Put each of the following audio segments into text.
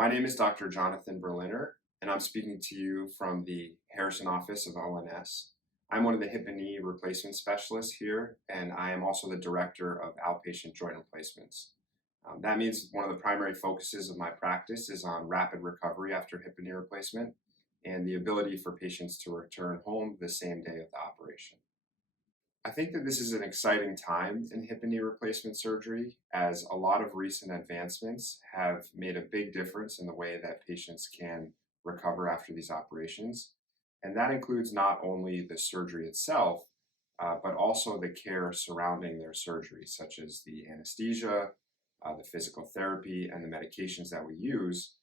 My name is Dr. Jonathan Berliner, and I'm speaking to you from the Harrison office of ONS. I'm one of the hip and knee replacement specialists here, and I am also the director of outpatient joint replacements. That means one of the primary focuses of my practice is on rapid recovery after hip and knee replacement and the ability for patients to return home the same day of the operation. I think that this is an exciting time in hip and knee replacement surgery, as a lot of recent advancements have made a big difference in the way that patients can recover after these operations. And that includes not only the surgery itself, but also the care surrounding their surgery, such as the anesthesia, the physical therapy, and the medications that we use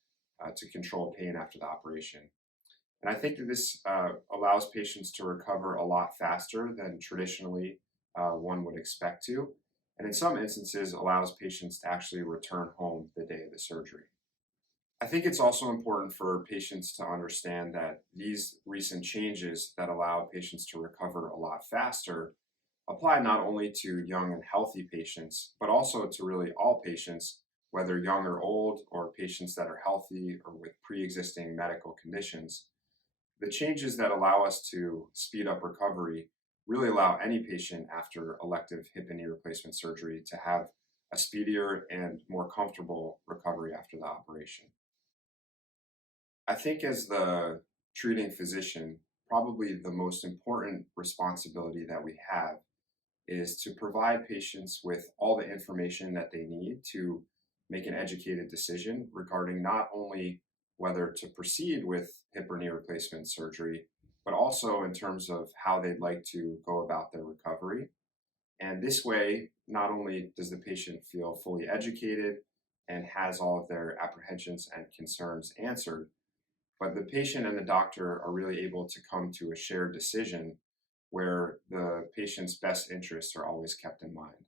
to control pain after the operation. And I think that this allows patients to recover a lot faster than traditionally one would expect to, and in some instances allows patients to actually return home the day of the surgery. I think it's also important for patients to understand that these recent changes that allow patients to recover a lot faster apply not only to young and healthy patients, but also to really all patients, whether young or old, or patients that are healthy or with pre-existing medical conditions. The changes that allow us to speed up recovery really allow any patient after elective hip and knee replacement surgery to have a speedier and more comfortable recovery after the operation. I think as the treating physician, probably the most important responsibility that we have is to provide patients with all the information that they need to make an educated decision regarding not only whether to proceed with hip or knee replacement surgery, but also in terms of how they'd like to go about their recovery. And this way, not only does the patient feel fully educated and has all of their apprehensions and concerns answered, but the patient and the doctor are really able to come to a shared decision where the patient's best interests are always kept in mind.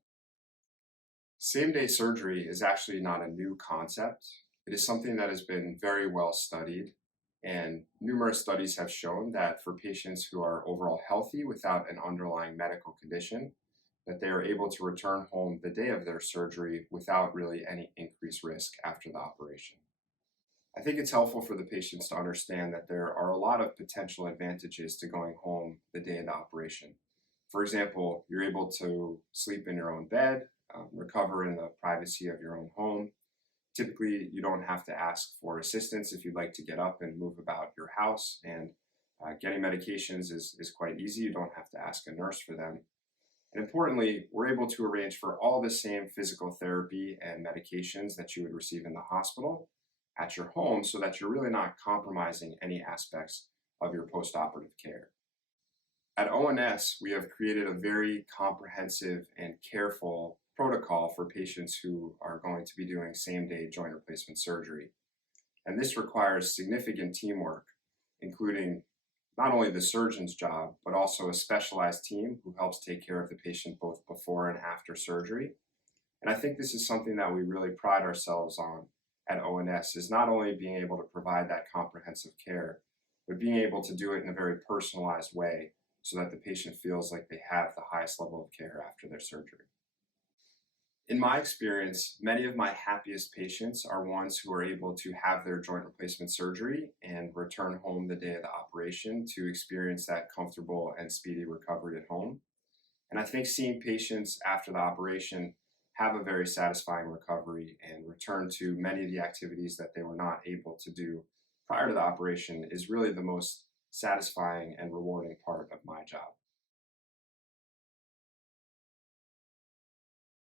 Same-day surgery is actually not a new concept. It is something that has been very well studied, and numerous studies have shown that for patients who are overall healthy without an underlying medical condition, that they are able to return home the day of their surgery without really any increased risk after the operation. I think it's helpful for the patients to understand that there are a lot of potential advantages to going home the day of the operation. For example, you're able to sleep in your own bed, recover in the privacy of your own home. Typically, you don't have to ask for assistance if you'd like to get up and move about your house, and getting medications is quite easy. You don't have to ask a nurse for them. And importantly, we're able to arrange for all the same physical therapy and medications that you would receive in the hospital at your home, so that you're really not compromising any aspects of your postoperative care. At ONS, we have created a very comprehensive and careful protocol for patients who are going to be doing same-day joint replacement surgery. And this requires significant teamwork, including not only the surgeon's job, but also a specialized team who helps take care of the patient both before and after surgery. And I think this is something that we really pride ourselves on at ONS, is not only being able to provide that comprehensive care, but being able to do it in a very personalized way so that the patient feels like they have the highest level of care after their surgery. In my experience, many of my happiest patients are ones who are able to have their joint replacement surgery and return home the day of the operation to experience that comfortable and speedy recovery at home. And I think seeing patients after the operation have a very satisfying recovery and return to many of the activities that they were not able to do prior to the operation is really the most satisfying and rewarding part of my job.